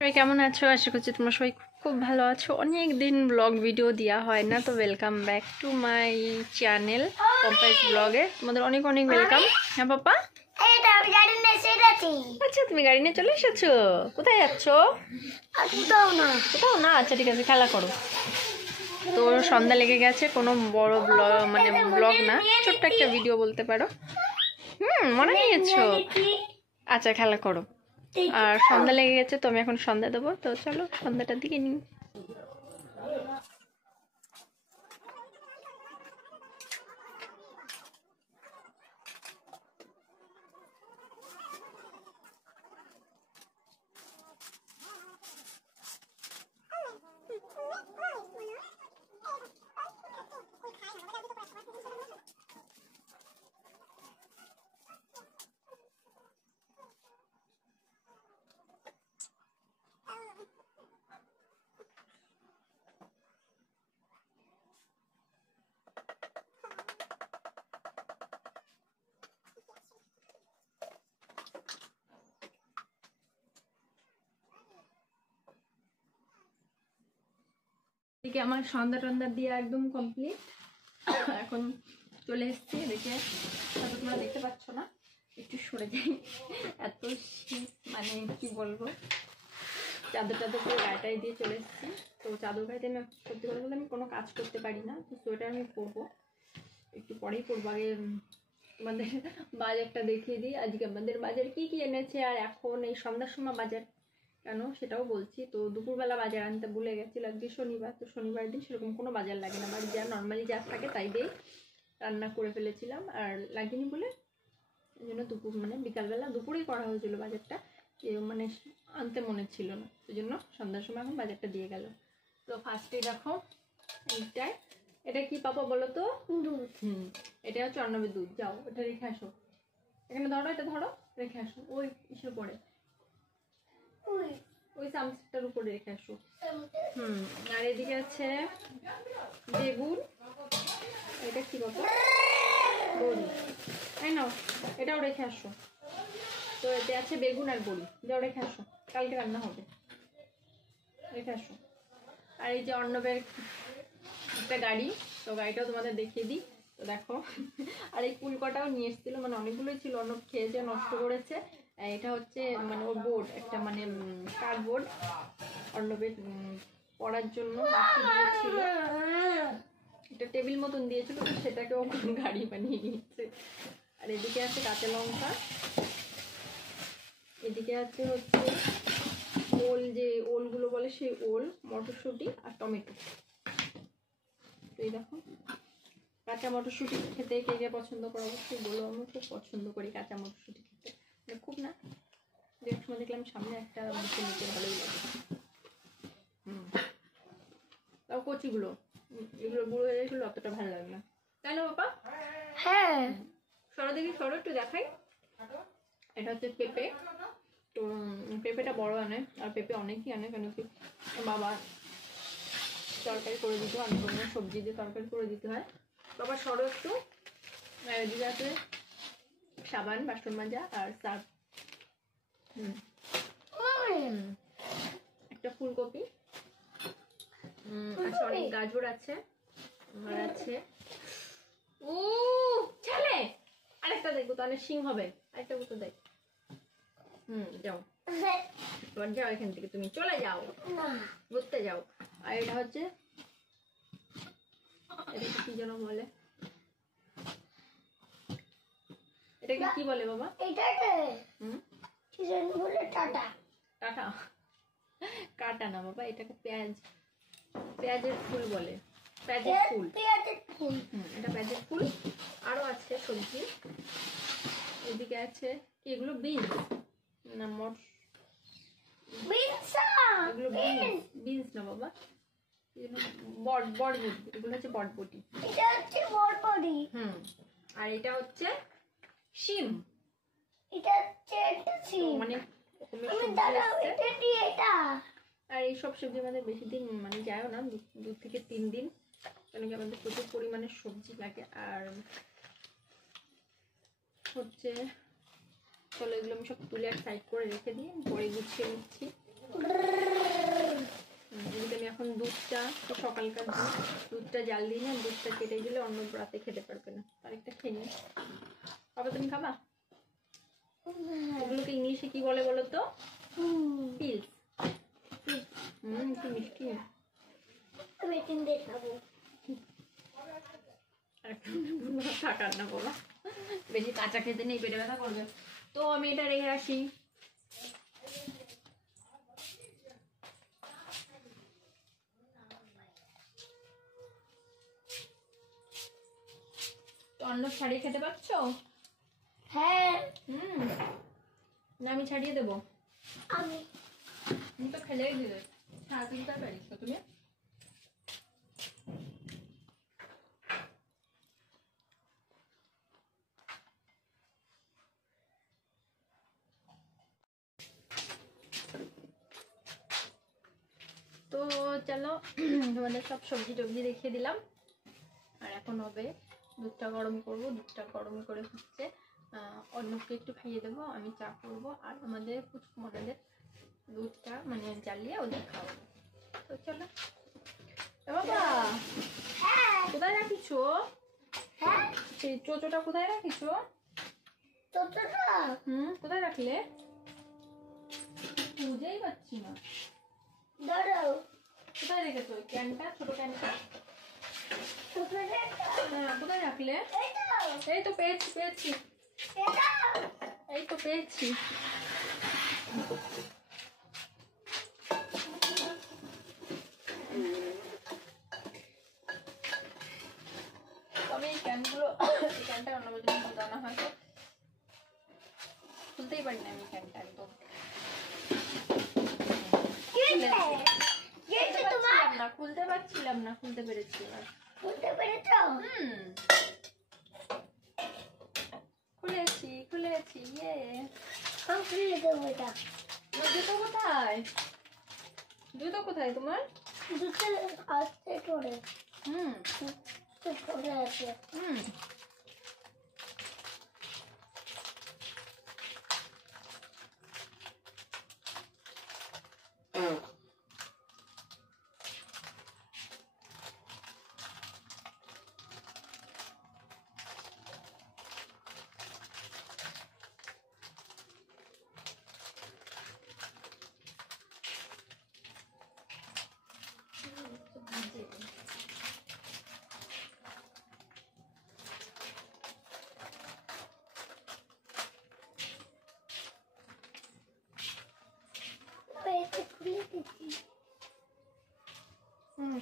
সবাই কেমন আছো? আশা করছি তোমরা সবাই খুব ভালো আছো। অনেক দিন ব্লগ ভিডিও দেওয়া হয় না, তো welcome back to my channel Pompai's ব্লগে। তোমাদের অনেক অনেক ওয়েলকাম। হ্যাঁ পাপা, আচ্ছা তুমি গাড়ি নিয়ে চলে এসেছো? কোথায় যাচ্ছ? কোথাও না। আচ্ছা ঠিক আছে, খেলা করো। তো সন্ধ্যা লেগে গেছে, কোনো বড় ব্লগ মানে ব্লগ না, ছোট্ট একটা ভিডিও বলতে পারো। মনে নিয়েছো? আচ্ছা খেলা করো। আর সন্ধ্যা লেগে গেছে, তো আমি এখন সন্ধ্যা দেবো, তো চলো সন্ধ্যাটার দিকে নিই। এদিকে আমার সন্ধ্যা টন্ধ্যা দিয়ে একদম কমপ্লিট। এখন চলে এসছি এদিকে, হয়তো তোমরা দেখতে পাচ্ছ না, একটু সরে যাই, এত শীত, মানে কি বলবো। চাদর টাদর করে গায়েটাই দিয়ে চলে এসছি। তো চাদর গাইতে আমি সত্যি কথা বলতে আমি কোনো কাজ করতে পারি না, তো সোয়েটার আমি পরবো, একটু পরেই পরবো। আগে তোমাদের বাজারটা দেখিয়ে দিই, আজকে আমাদের বাজার কি কি এনেছে, আর এখন এই সন্ধ্যার সময় বাজার কেন সেটাও বলছি। তো দুপুরবেলা বাজার আনতে ভুলে গেছিল, আজকে শনিবার, তো শনিবার দিন সেরকম কোনো বাজার লাগে না, বাড়ি যা নর্মালি যা থাকে তাই দিয়েই রান্না করে ফেলেছিলাম, আর লাগেনি বলে এই জন্য দুপুর মানে বিকালবেলা দুপুরেই করা হয়েছিল বাজারটা, মানে আনতে মনে ছিল না, ওই জন্য সন্ধ্যার সময় এখন বাজারটা দিয়ে গেল। তো ফার্স্টে দেখো এইটাই, এটা কি পাপা বলো তো? দুধ। এটা হচ্ছে অর্ণবের দুধ। যাও এটা রেখে আসো, এখানে ধরো, এটা ধরো, রেখে আসো ওই ইসের পরে, ওই চামচটার উপরে রেখে আসো। আর এদিকে আছে বেগুন, এটা কি বাবা? বড়ি। তাই নাও, এটাও রেখে আসো। তো এতে আছে বেগুন আর বড়ি, যাও রেখে আসো, কালকে রান্না হবে, রেখে আসো। আর এই যে অর্ণবের একটা গাড়ি, তো গাড়িটাও তোমাদের দেখিয়ে দিই। তো দেখো, আর এই কুলকটাও নিয়ে এসেছিল, মানে অনেকগুলোই ছিল, অর্ণব খেয়েছে, নষ্ট করেছে। এটা হচ্ছে মানে ওর বোর্ড, একটা মানে কার্ডবোর্ড, অর্ণবের পড়ার জন্য দিয়েছিল, একটা টেবিল মতন দিয়েছিল, তো সেটাকেও গাড়ি বানিয়ে নিয়েছে। আর এদিকে আছে কাঁচা লঙ্কা, এদিকে আছে হচ্ছে ওল, যে ওলগুলো বলে সেই ওল, মটরশুঁটি আর টমেটো। তো এই দেখো, কাঁচা মটরশুঁটি খেতে কে কে পছন্দ করে অবশ্যই বলো, আমি খুব পছন্দ করি কাঁচা মটরশুঁটি খেতে, মানে খুব না, যে এক সময় দেখলাম সামনে একটা মুখে নিতে ভালোই লাগে। তাও কচিগুলো, এগুলো বুড়ো হয়ে গেছিলো, অতটা ভালো লাগে না, তাই না বাবা? হ্যাঁ, সরো দেখি, সরো একটু দেখাই। এটা হচ্ছে পেঁপে, তো পেঁপেটা বড় আনে, আর পেঁপে অনেকই আনে, কেন কি বাবা তরকারি করে দিতে হয়, অনেক রকমের সবজি দিয়ে তরকারি করে দিতে হয়। বাবা সরো একটু। এদিকে আছে সাবান, বাসন মাজা আর সার্ফ, একটা ফুলকপি আছে, অনেক গাজর আছে, আর আছে ছেলে আরেকটা দেখবো তাহলে সিং হবে, আরেকটা বোতো দেখ। যাও এবার, যাও এখান থেকে, তুমি চলে যাও, ঘুরতে যাও। আর এটা হচ্ছে, এটাকে কি যেন বলে, এটাকে কি বলে বাবা? এটাকে কি যেন বলে, টাটা। টাটা কাটা না বাবা, এটাকে পেঁয়াজ, পেঁয়াজের ফুল বলে, পেঁয়াজের ফুল, পেঁয়াজের ফুল। এটা পেঁয়াজের ফুল। আরো আছে সবজি, এদিকে আছে কি, এগুলো বিনস না মটর, এগুলো বিনস না বাবা, বরবটি, এগুলো হচ্ছে বরবটি, এটা হচ্ছে বরবটি। আর এটা হচ্ছে শিম, এটা হচ্ছে শিম, মানে আর এইসব সবজি আমাদের বেশি দিন মানে যায়ও না, 2 থেকে 3 দিন, কেন কি আমাদের প্রচুর পরিমাণে সবজি লাগে। আর হচ্ছে চলো এগুলো আমি সব তুলে এক সাইড করে রেখে দিই, পরে গুছিয়ে নিচ্ছি। সকালকার দুধটা জাল দিই না, দুধটা কেটে গেলে অন্য রাতে খেতে পারবে না। আরেকটা খেয়ে নিই। বাবা তুমি খাবা? এগুলোকে ইংলিশে কি বলে বলো তো? পিলস। একটু মিষ্টি। থাকার না বাবা, বেশি কাঁচা খেতে নেই, পেটে ব্যথা করবে। তো আমি এটা রেখে আসি। অন্য ছাড়িয়ে খেতে পারছো? হ্যাঁ। না আমি ছাড়িয়ে দেবো। আমি তো খেলেই দিলে ছাড়া তুলতে পারিস তো তুমি। তো চলো তোমাদের সব সবজি টবজি দেখিয়ে দিলাম। আর এখন হবে দুধটা গরম করব। দুধটা গরম করে হচ্ছে অন্যকে একটু খাইয়ে দেবো, আমি চা করবো, আর আমাদের পুচকুমাদের দুধটা মানে জ্বালিয়ে ওদের খাওয়াবো। তো চলো। বাবা কোথায় রাখিছো? সেই চোচোটা কোথায় রাখিছো? কোথায় রাখলে? খুঁজেই পাচ্ছি না। দাঁড়াও, কোথায় রেখেছো ওই ক্যানটা, ছোট ক্যানটা? হ্যাঁ কোথায় রাখলে? এই তো পেয়েছি পেয়েছি, এই তো পেয়েছি। তবে এই ক্যানগুলো, এই ক্যানটা অন্য বছর দানা হয়তো খুলতেই পারি না আমি ক্যানটা একদম। খুলতে পারছিলাম না, খুলতে পেরেছি এবার। খুলেছি খুলেছি। ইয়ে জুতো কোথায়? জুতো কোথায় তোমার?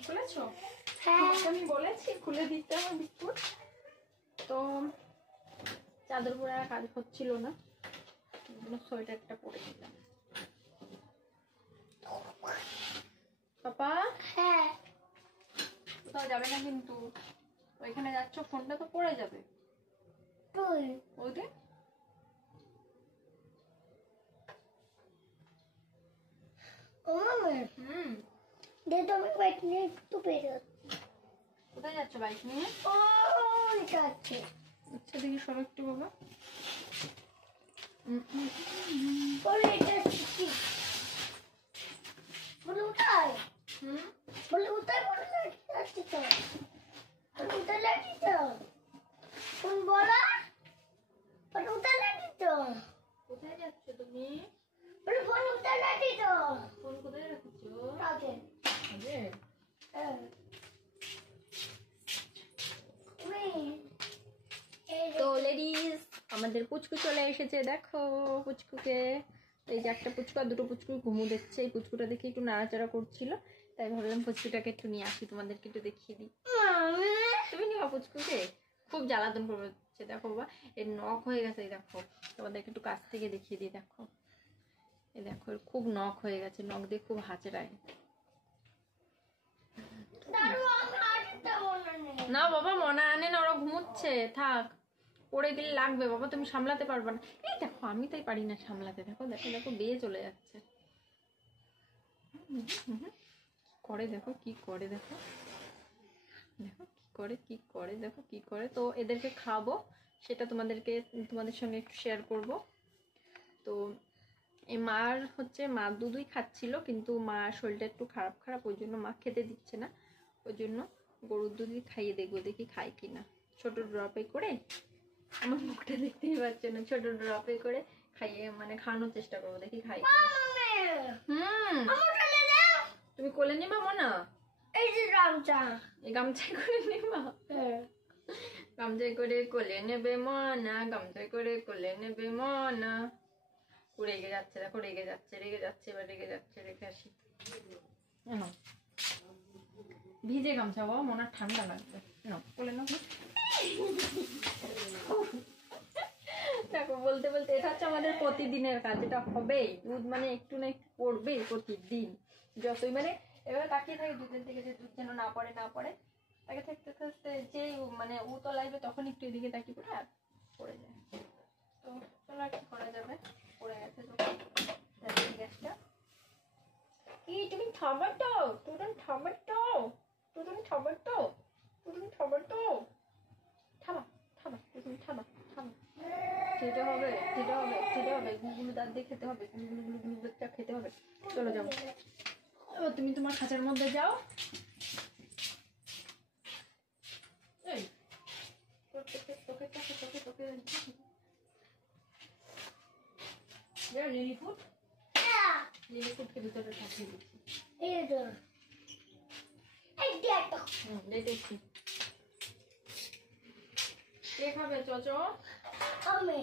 খুলেছো? আমি বলেছি খুলে দিতে আমার বিস্কুট। তো চাদর পরে আর কাজ হচ্ছিল না, সোয়েটারটা পরে দিলাম। পাপা কোথাও যাবে না কিন্তু, ওইখানে যাচ্ছ ফোনটা তো পড়ে যাবে। ওদের কোথায় যাচ্ছ বাইক নিয়ে? আচ্ছা দেখি সব একটু বাবা। কোথায় যাচ্ছ তুমি? ফোন কোথায় রাখছো? তো লেডিস আমাদের পুচকু চলে এসেছে, দেখো পুচকুকে। এই যে একটা পুচকু আর দুটো পুচকু ঘুমু দেখছে। এই পুচকুটা দেখে একটু নাড়াচাড়া করছিল, তাই ভাবলাম পুচকুটাকে একটু নিয়ে আসি, তোমাদেরকে একটু দেখিয়ে দিই। তুমি নিবা পুচকুকে? খুব জ্বালাতন করবে। দেখো বাবা এর নখ হয়ে গেছে, এই দেখো তোমাদেরকে একটু কাছ থেকে দেখিয়ে দিই। দেখো এই দেখো এর খুব নখ হয়ে গেছে, নখ দিয়ে খুব হাঁচড়ায়। না বাবা মনে আনে না, ওরা ঘুমোচ্ছে, থাক। পড়ে গেলে লাগবে বাবা, তুমি সামলাতে পারবে না। এই দেখো আমি তাই পারি না সামলাতে। দেখো দেখো দেখো বেয়ে চলে যাচ্ছে। করে দেখো কি করে, দেখো দেখো কি করে কি করে, দেখো কি করে। তো এদেরকে খাবো, সেটা তোমাদের সঙ্গে একটু শেয়ার করব। তো এই মা দুধই খাচ্ছিল, কিন্তু মার শরীরটা একটু খারাপ, ওই জন্য মা খেতে দিচ্ছে না। ওই জন্য গরুর দুধই খাইয়ে দেখবো, দেখি খাই কিনা। ছোট ড্রপে করে, আমার মুখটা দেখতেই পাচ্ছে না, ছোট ড্রপে করে খাইয়ে মানে খাওয়ানোর চেষ্টা করবো, দেখি খাই কিনা। তুমি কোলে নিবা মনা? এই যে গামছা, এই গামছায় করে নিবা? গামছায় করে কোলে নেবে মনা, গামছায় করে কোলে নেবে মনা। রেগে যাচ্ছে, দেখো রেগে যাচ্ছে, রেগে যাচ্ছে, এবার রেগে যাচ্ছে, রেখে আসি। ভিজে গামছা বাবা, মনে ঠান্ডা লাগবে। কোলে নাও। দেখো বলতে বলতে এটা হচ্ছে আমাদের প্রতিদিনের কাজ, এটা হবেই। দুধ মানে একটু না একটু পড়বেই প্রতিদিন, যতই মানে এবার তাকিয়ে থাকে দুধের দিকে, যে দুধ যেন না পড়ে না পড়ে। তাকে থাকতে থাকতে যেই মানে উতল লাগবে তখন একটু এদিকে তাকিয়ে পড়ে আর পড়ে যায়। তো চলো আর কি করা যাবে, পড়ে গেছে যখন গ্যাসটা। কি তুমি খাবার তো, তুমি খাবার তো, তুমি খাবার তো, তুমি খাবার তো, থামা থামা, তুমি থামা থামা। খেতে হবে, খেতে হবে, খেতে হবে, গুলগুলো দাঁত দিয়ে খেতে হবে, গুলগুলো গুলগুলো দাঁতটা খেতে হবে। চলো যাও, তুমি তোমার খাঁচার মধ্যে যাও। এই তোকে তোকে তোকে তোকে তোকে যাও লিলিপুট, লিলিপুটকে ভিতরে ঠাকিয়ে দিচ্ছি। এই তো এই দেখো দেখছি কে খাবে চচ? আমি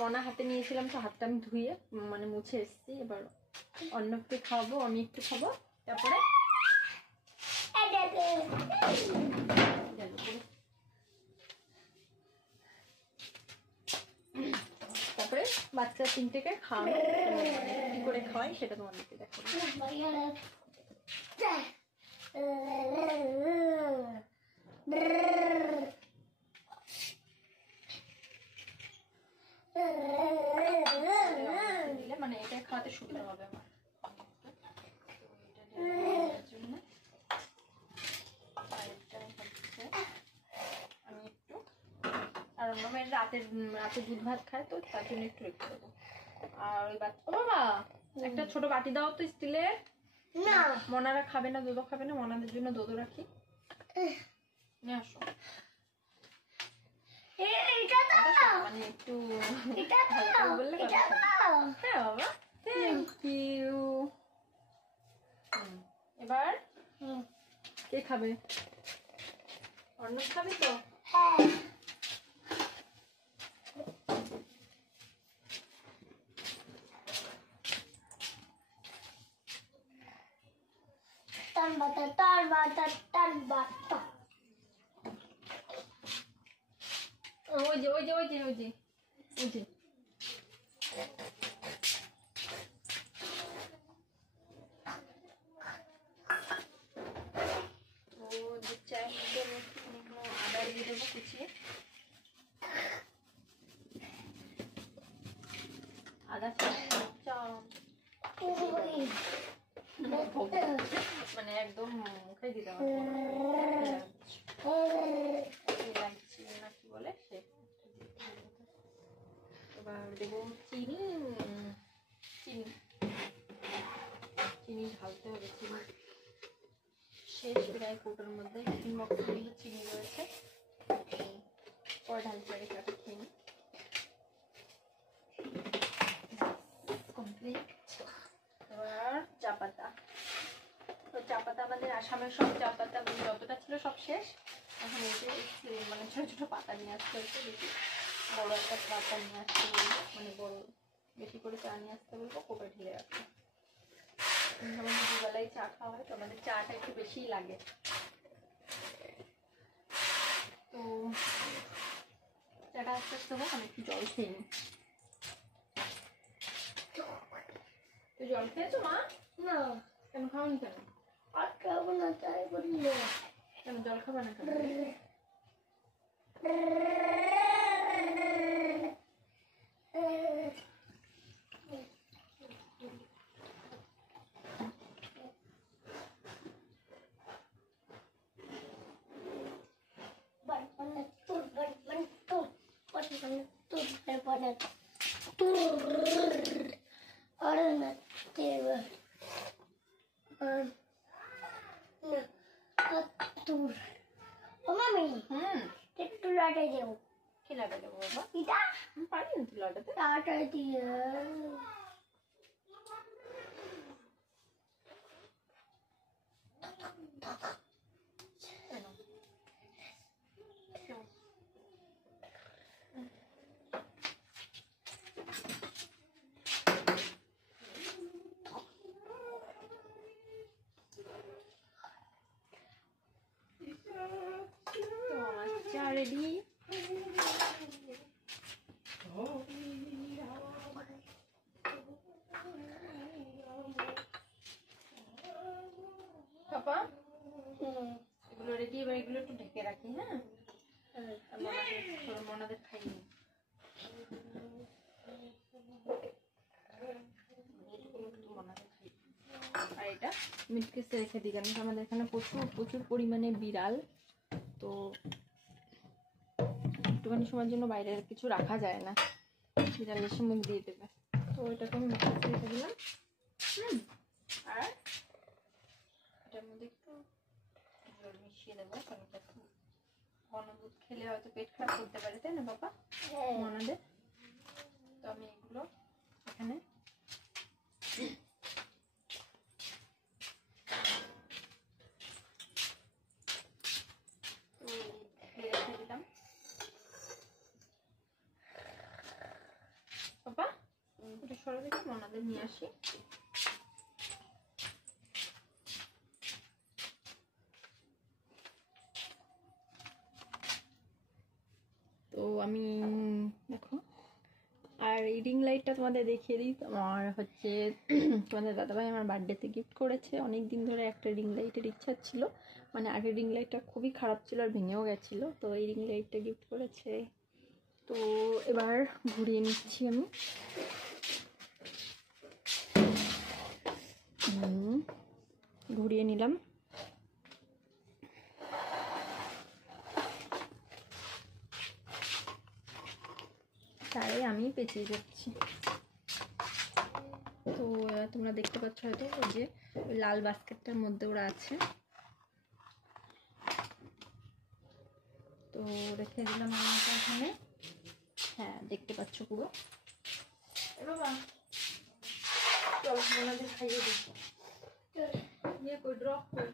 মনা হাতে নিয়েছিলাম, তো হাতটা আমি ধুয়ে মানে মুছে এসেছি। এবার অন্যকে খাওয়াবো, আমি একটু খাবো, তারপরে তারপরে বাচ্চা তিনটেকে খাওয়ানো, কি করে খাওয়াই সেটা তোমাদেরকে দেখাবো। দিলে মানে এটা খাওয়াতে সুবিধা হবে আমার জন্য। আমি একটু আর অন্যমের রাতে দুধ ভাত খায়, তো তার জন্য একটু রেখে দেবো। আর ওই বাচ্চা, ও বাবা একটা ছোট বাটি দাও তো স্টিলের। না মনারা খাবে না, দুধও খাবে না, মনাদের জন্য দুধও রাখি, নিয়ে আসো। মানে একটু বললে হ্যাঁ বাবা, থ্যাংক ইউ। এবার কে খাবে? অন্য খাবে তো? টান বাতা টান বাতা টান বাতা। ওই যে ওই যে ওই যে ওই যে ওই যে আদা দিয়ে দেবো কুচিয়ে, আদা মানে একদম মুখে দিতে হবে না, কি বলে সে। এবার দেবো চিনি, চিনি চিনি ঢালতে হবে, চিনি শেষ প্রায় কৌটোর মধ্যে টিফিন বক্সের মধ্যে চিনি রয়েছে, পরে ঢালতে পারি, কাটা খেয়ে নিই। কমপ্লিট। এবার চা পাতা, তো চা পাতা আমাদের আসামের সব চা পাতা যতটা ছিল সব শেষ। এখন এই যে মানে ছোটো ছোটো পাতা নিয়ে আসতে হচ্ছে, বেশি বড়ো একটা পাতা নিয়ে আসতে বলবো, মানে বড়ো বেশি করে চা নিয়ে আসতে বলবো, কোপে ঢেলে রাখবো। যেমন দুপুরবেলায় চা খাওয়া হয়, তো আমাদের চাটা একটু বেশিই লাগে। তো চাটা আস্তে আস্তে হোক, আমি একটু জল খেয়ে নিই। তুই জল খেয়েছো মা? না কেন খাওনি কেন? আর খাবো না, তাই বললো। কেন জল খাবা না কেন? Arana teva. Atur. O mami, একটু লাটে দেও। কি লাটা দেবো বাবা? এটা পারি না তুই লাটাতে? লাটে দিয়ে। তো আমার চা রেডি। পাপা এগুলো রেডি, এবার এগুলো একটু ঢেকে রাখি। হ্যাঁ, মনাদের খাইনি। আর এটা মিটকেসে রেখে দিই, কারণ আমাদের এখানে প্রচুর প্রচুর পরিমাণে বিড়াল, তো একটুখানি সময়ের জন্য বাইরে কিছু রাখা যায় না, বিড়াল এসে মুখ দিয়ে দেবে। তো এটাকে আমি মিটকেসে রেখে দিলাম। আর এটার মধ্যে একটু জল মিশিয়ে দেবো, কারণ এটা খুব ঘন দুধ খেলে হয়তো পেট খারাপ করতে পারে, তাই না বাবা মনাদের? তো আমি এগুলো এখানে রেখে দিলাম। বাবা এটা সরা দেখে মনাদের নিয়ে আসি। তো আমি দেখো, আর এই রিং লাইটটা তোমাদের দেখিয়ে দিই। আমার হচ্ছে তোমাদের দাদাভাই আমার বার্থডেতে গিফট করেছে। অনেক দিন ধরে একটা রিং লাইটের ইচ্ছা ছিল, মানে আগের রিং লাইটটা খুবই খারাপ ছিল আর ভেঙেও গেছিলো, তো এই রিং লাইটটা গিফট করেছে। তো এবার ঘুরিয়ে নিচ্ছি আমি। ঘুরিয়ে নিলাম। তাই আমি পেঁচিয়ে যাচ্ছি। তো তোমরা দেখতে পাচ্ছ হয়তো ওই যে ওই লাল বাস্কেটটার মধ্যে ওরা আছে। তো রেখে দিলাম আমি এখানে। হ্যাঁ দেখতে পাচ্ছ পুরো। বাবা চলো ওনাদের খাইয়ে দিই। ইয়ে কই ড্রপ কই?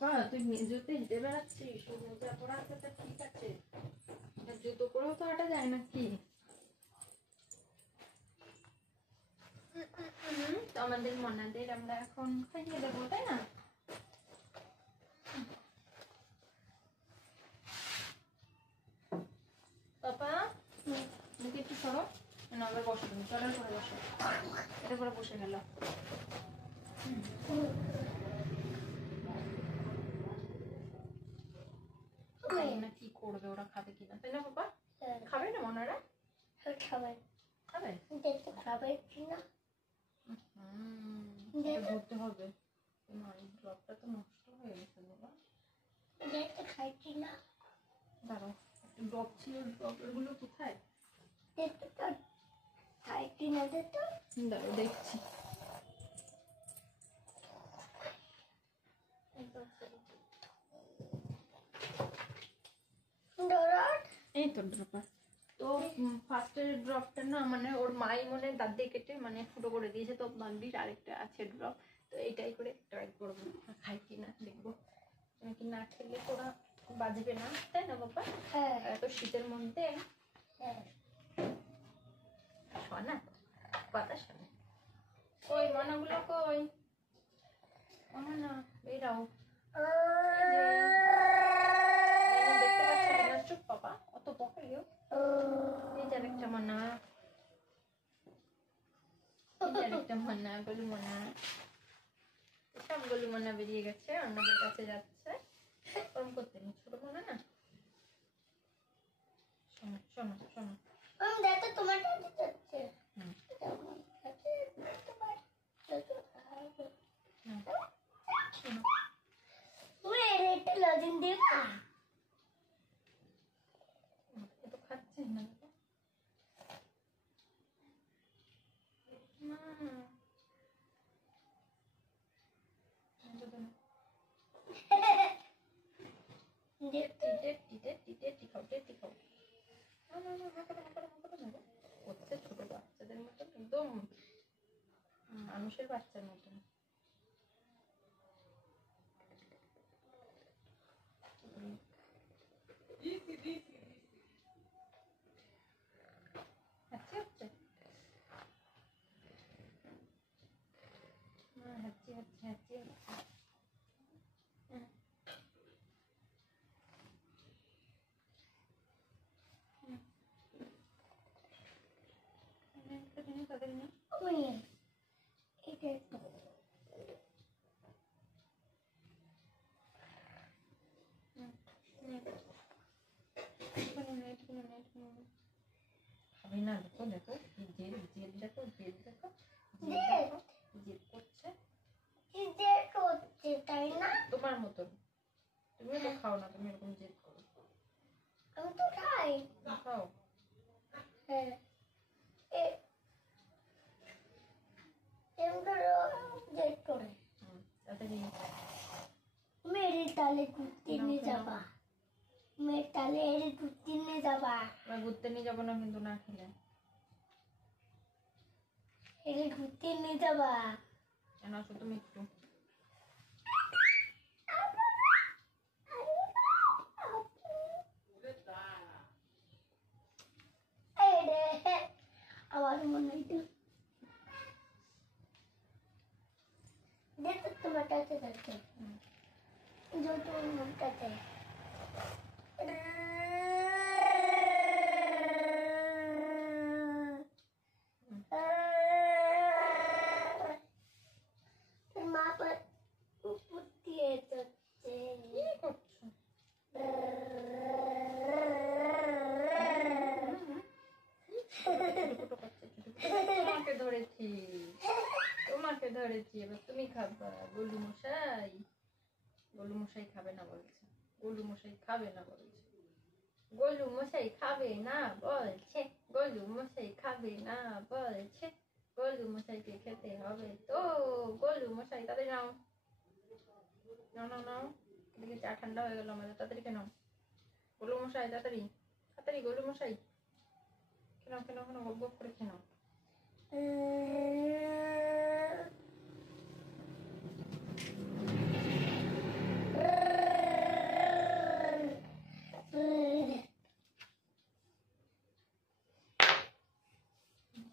বাবা তুই মেজোতে হেঁটে বেড়াচ্ছিস, মোজা পরা আছে তো ঠিক আছে, জুতো পরেও তো হাঁটা যায় নাকি? তো আমাদের মনাদের আমরা এখন খাইয়ে দেবো, তাই না? পাপা মুখে একটু সরো, না আবার বসো, তুমি চলার পরে বসো, এটা করে বসে গেল। না কি করবে ওরা, খাবে কিনা, তাই না বাবা? খাবে না মনারা? খাবে খাবে, দেখতে খাবে কিনা ধরতে হবে। ড্রপটা তো নষ্ট হয়ে গেছে বাবা, দেখতে খাই কিনা। দাঁড়াও একটা ড্রপ ছিল, ড্রপের গুলো কোথায়? দেখতে তো খাই কিনা, দেখতে দাঁড়াও দেখছি। এই তো ড্রপার। তো ফার্স্টের ড্রপটা না মানে ওর মাই মনে দাঁত দিয়ে কেটে মানে ফুটো করে দিয়েছে, তো ভাবলির আরেকটা আছে ড্রপ, তো এইটাই করে ট্রাই করবো খাই কিনা দেখবো, নাকি না খেলে তো ওরা বাজবে না, তাই না বাবা? হ্যাঁ এত শীতের মধ্যে শোনা কথা শোনে। ওই মনাগুলো কই? মনা বেরাও। দেখতে পাচ্ছ না? চুপ বাবা, ও গলুমোনা, সব গলুমোনা বেরিয়ে গেছে, অন্যদের কাছে যাচ্ছে। ওরম করতে নেই, ছোট মনে না। শোনো শোনো শোনো, দেখো তোমার কাছে যাচ্ছে। হুম। শোনো, তুমি এটা লজেন দিয়ে খা। এ তো খাচ্ছে না। না, ছোট বাচ্চাদের মতন, একদম মানুষের বাচ্চার মতন। হাঁচি হচ্ছে, হাঁচি হচ্ছে, হাঁচি হচ্ছে। তাদের নিয়ে ওই এটা খাবে না। দেখো দেখো জেদ জেদ, দেখো জেদ, দেখো জেদ? জেদ করছে জেদ হচ্ছে, তাই না? তোমার মতন। তুমিও তো খাও না, তুমি এরকম জেদ করো। আমি তো খাই। খাও। হ্যাঁ, জেদ করে। তাড়াতাড়ি मेरे ताले घुटते नहीं जाबा, मेरे ताले घुटते नहीं जाबा, আমরা ঘুরতে নিয়ে যাবো না কিন্তু না খেলে। मेरे घुटते नहीं जाबा। কেন আসো তুমি একটু। आवाज मन नहीं थी। देख टमाटर से करते जो तुम मनता है। माँ पर पुट्टी है तो কি করছো? তোমাকে ধরেছি, তোমাকে ধরেছি, এবার তুমি খাবা। গোলু মশাই, গোলু মশাই খাবে না বলছে, গোলু মশাই খাবে না বলছে, গোলু মশাই খাবে না বলছে, গোলু মশাই খাবে না বলছে, গোলু মশাইকে খেতে হবে তো। গোলু মশাই তাড়াতাড়ি নাও, নাও নাও নাও, এদিকে চা ঠান্ডা হয়ে গেল আমাদের, তাড়াতাড়ি কেন। গোলু মশাই তাড়াতাড়ি, তাড়াতাড়ি গোলু মশাই কেন কেন কেন, গপ গপ করে খেয়ে নাও।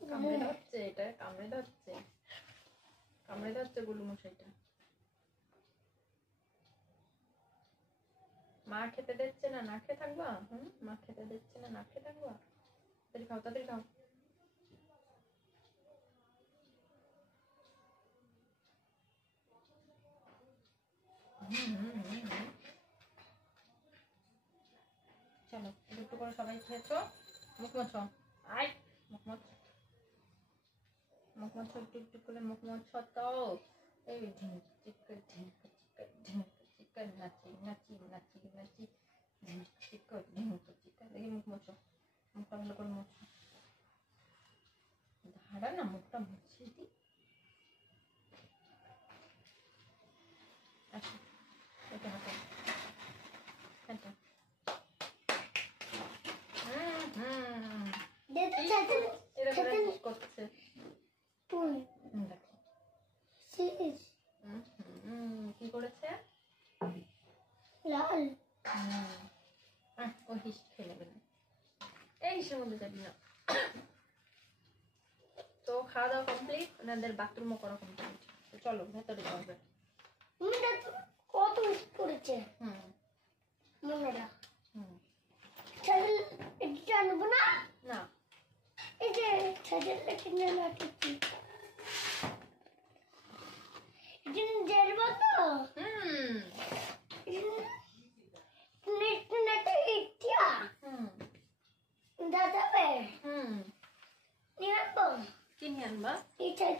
কামড়ে ধরছে, এটা কামড়ে ধরছে, কামড়ে ধরছে গোলু মশাইটা। মা খেতে দিচ্ছে না, না খেয়ে থাকবা? মা খেতে দিচ্ছে না, না খেয়ে থাকবা? তাড়াতাড়ি খাও, তাড়াতাড়ি খাও। চলো একটু করে সবাই খেয়েছো, মুখ মোছো, আয় মুখ মোছ, মুখ মোছো একটু একটু করে, মুখ মোছো তো। এই ঢিঙ্ক চিক্কর ঢিঙ্ক চিক্কর ঢিঙ্ক চিক্কর, নাচি নাচি নাচি নাচি, ঢিঙ্ক চিক্কর ঢিঙ্ক চিক্কর। দেখি মুখ মোছো, মুখটা ভালো করে মোছো। ধারা না, মুখটা মুছিয়ে দিই। আসো এটা হাঁটো, হাঁটো। এরকম করছে। দেখো কি করেছে, লাল ও হিস খেয়ে নেবে না, এই হিসের মধ্যে যাবি না। তো খাওয়া দাওয়া কমপ্লিট, ওনাদের বাথরুমও করা কমপ্লিট। তো চলো ভেতরে যাবে। কত করেছে মনেরা জানবো না না, এই যে ছাদের কিনে লাঠি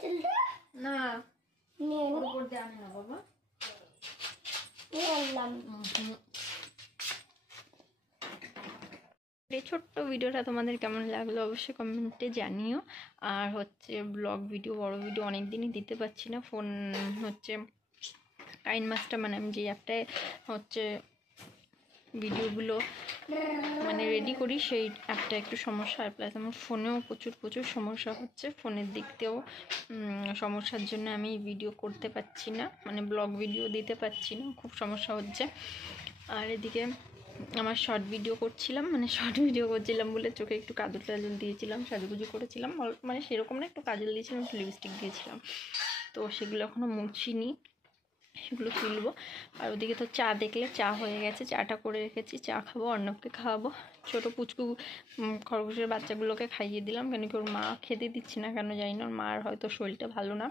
পেন্সিলটা না নিয়ে ওর উপর দিয়ে আনে না বাবা। নিয়ে আনলাম। এই ছোট্ট ভিডিওটা তোমাদের কেমন লাগলো অবশ্যই কমেন্টে জানিও। আর হচ্ছে ব্লগ ভিডিও, বড় ভিডিও অনেক দিনই দিতে পারছি না। ফোন হচ্ছে কাইন মাস্টার, মানে আমি যে অ্যাপটায় হচ্ছে ভিডিওগুলো মানে রেডি করি, সেই অ্যাপটা একটু সমস্যা। আর প্লাস আমার ফোনেও প্রচুর সমস্যা হচ্ছে, ফোনের দিক দিয়েও সমস্যার জন্য আমি ভিডিও করতে পারছি না, মানে ব্লগ ভিডিও দিতে পারছি না, খুব সমস্যা হচ্ছে। আর এদিকে আমার শর্ট ভিডিও করছিলাম, মানে শর্ট ভিডিও করছিলাম বলে চোখে একটু কাজল টাজল দিয়েছিলাম, সাজুগুজু করেছিলাম, মানে সেরকম না, একটু কাজল দিয়েছিলাম, একটু লিপস্টিক দিয়েছিলাম। তো সেগুলো এখনও মুছিনি, সেগুলো তুলবো। আর ওদিকে তো চা দেখলে চা হয়ে গেছে, চাটা করে রেখেছি, চা খাবো, অর্ণবকে খাওয়াবো, ছোটো পুচকু খরগোশের বাচ্চাগুলোকে খাইয়ে দিলাম, কেন কি ওর মা খেতে দিচ্ছি না কেন জানি না, ওর মার হয়তো শরীরটা ভালো না,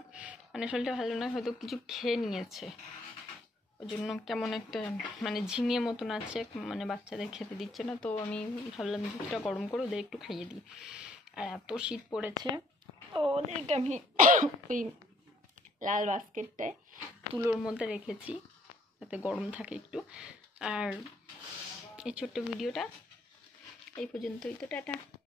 মানে শরীরটা ভালো না, হয়তো কিছু খেয়ে নিয়েছে, ওই জন্য কেমন একটা মানে ঝিমিয়ে মতন আছে, মানে বাচ্চাদের খেতে দিচ্ছে না। তো আমি ভাবলাম দুধটা গরম করে ওদের একটু খাইয়ে দিই। আর এত শীত পড়েছে, তো ওদেরকে আমি ওই লাল বাস্কেটটায় তুলোর মধ্যে রেখেছি যাতে গরম থাকে একটু। আর এই ছোট্ট ভিডিওটা এই পর্যন্তই, তো টাটা।